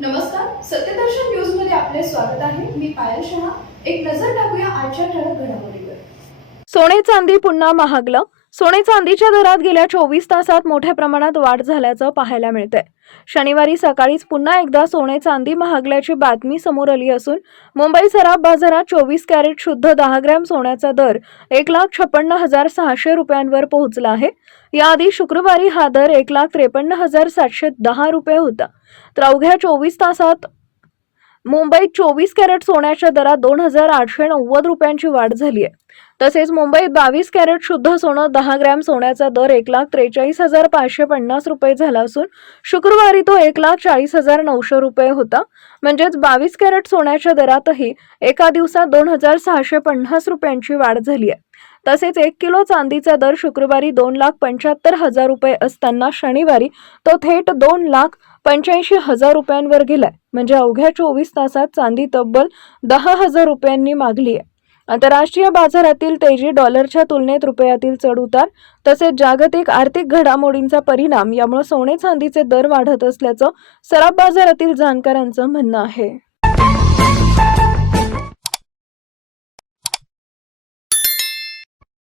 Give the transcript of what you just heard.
नमस्कार, सत्यदर्शन न्यूज मध्ये आपले स्वागत आहे। मी पायल शहा। एक नजर टाकूया आजच्या ठळक घडामोडीवर। सोने चांदी पुन्हा महागलं। सोने चांदीच्या दरात गेल्या 24 तासात मोठ्या प्रमाणात वाढ झाल्याचं पाहायला मिळतंय। शनिवारी सकाळीच पुन्हा एकदा सोने चांदी महागल्याची बातमी समोर आली असून मुंबई सराफ बाजारात 24 कॅरेट शुद्ध 10 ग्रॅम सोन्याचा दर 1,56,600 रुपयांवर पोहोचला आहे। याआधी शुक्रवारी हा दर 1,53,710 रुपये होता। तर अवघ्या 24 तासात मुंबईत 24 कॅरेट सोन्याच्या दरात 2,890 रुपयांची वाढ झाली आहे। तसेच मुंबईत 22 कॅरेट शुद्ध सोनं 10 ग्रॅम सोन्याचा दर 1,43,550 रुपये झाला असून शुक्रवारी तो 1,40,900 रुपये होता। म्हणजेच 22 कॅरेट सोन्याच्या दरातही एका दिवसात 2,650 रुपयांची वाढ झाली आहे। तसेच 1 किलो चांदीचा दर शुक्रवारी 2,75,000 रुपये असताना शनिवारी तो थेट 2,85,000 रुपयांवर गेलाय। म्हणजे अवघ्या 24 तासात चांदी तब्बल 10,000 रुपयांनी मागली आहे। आंतरराष्ट्रीय बाजारातील तेजी, डॉलरच्या तुलनेत रुपयातील चढ-उतार तसेच जागतिक आर्थिक घडामोडींचा परिणाम यामुळे सोने चांदीचे दर वाढत असल्याचं सराफ बाजारातील जाणकारांचं म्हणणं आहे।